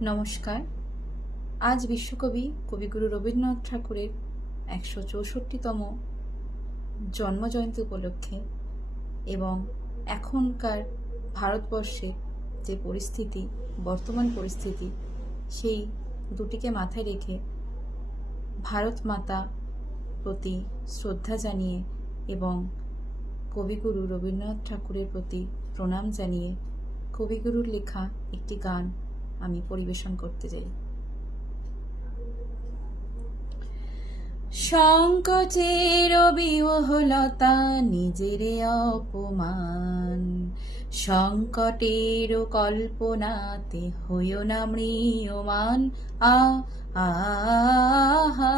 নমস্কার। আজ বিশ্বকবি কবিগুরু রবীন্দ্রনাথ ঠাকুরের ১৬৪তম জন্মজয়ন্তী উপলক্ষে এবং এখনকার ভারতবর্ষের যে পরিস্থিতি, বর্তমান পরিস্থিতি, সেই দুটিকে মাথায় রেখে ভারত মাতা প্রতি শ্রদ্ধা জানিয়ে এবং কবিগুরু রবীন্দ্রনাথ ঠাকুরের প্রতি প্রণাম জানিয়ে কবিগুরুর লেখা একটি গান আমি পরিবেশন করতে যাই। সংকোচের বিহ্বলতা নিজের অপমান, সংকটের কল্পনাতে হইও না ম্রিয়মান। আহা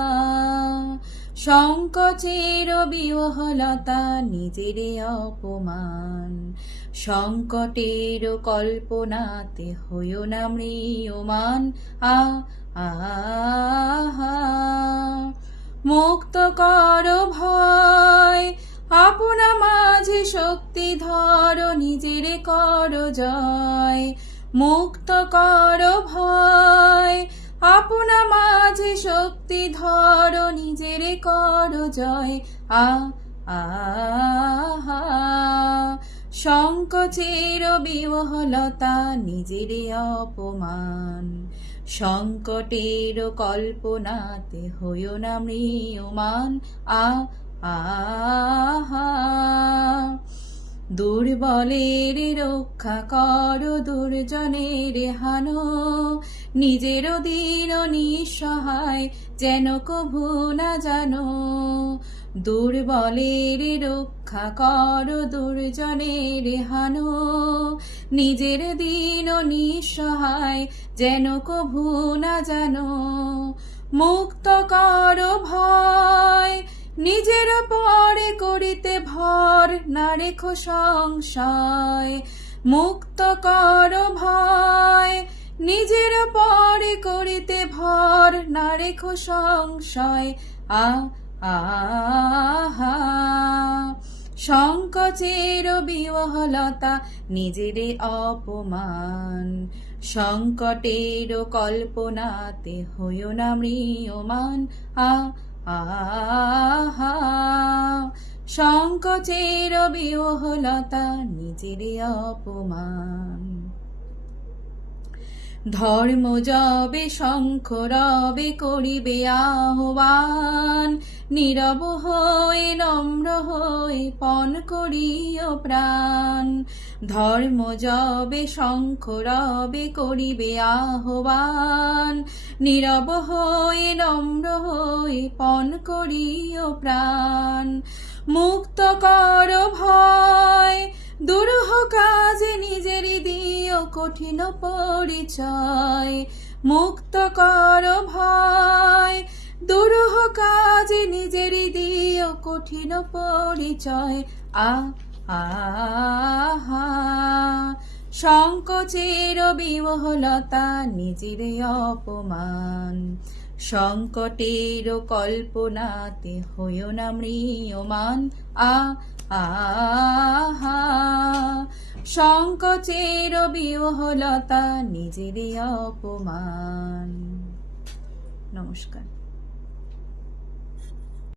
সংকোচের বিহ্বলতা নিজের অপমান, সংকটের কল্পনাতে হইও না ম্রিয়মান। আহা মুক্ত কর ভয়, আপনা মাঝে শক্তি ধর, নিজের কর জয়। মুক্ত কর ভয়, আপনা মাঝে শক্তি ধর, নিজের কর জয়। আহা সংকোচের বিহ্বলতা নিজের অপমান, সংকটের কল্পনাতে হইও না ম্রিয়মান। আহা দুর্বলের রক্ষা কর, দুর্জনের হানো, নিজের দীন নিঃসহায় যেন কভু না জানো। দুর্বলের রক্ষা কর, দুর্জনের হানো, নিজের দীন নিঃসহায় যেন কভু না জানো। মুক্ত কর ভয়, নিজের পরে করিতে ভর, না রেখো সংশয়। মুক্ত কর ভয়, নিজের পরে করিতে ভর, না রেখো সংশয়। আহা সংকোচের বিহ্বলতা নিজের অপমান, সংকটের কল্পনাতে হইও না ম্রিয়মান। আহা সংকোচের বিহ্বলতা নিজের অপমান। ধর্ম যবে শঙ্খ রবে করিবে আহ্বান, নীরব হয়ে নম্র হয়ে পণ করিও প্রাণ। ধর্ম যবে শঙ্খ রবে করিবে আহ্বান, নীরব হয়ে নম্র হয়ে পণ করিও প্রাণ। মুক্ত কর ভয়, দুরূহ কাজে নিজের দিও কঠিন পরিচয়। মুক্ত কর ভয়, দুরূহ কাজে নিজের দিও কঠিন পরিচয়। আহা সংকোচের বিহ্বলতা নিজের অপমান, সংকটের কল্পনাতে হইও না ম্রিয়মান। আহা সংকোচের বিহ্বলতা নিজের অপমান। নমস্কার।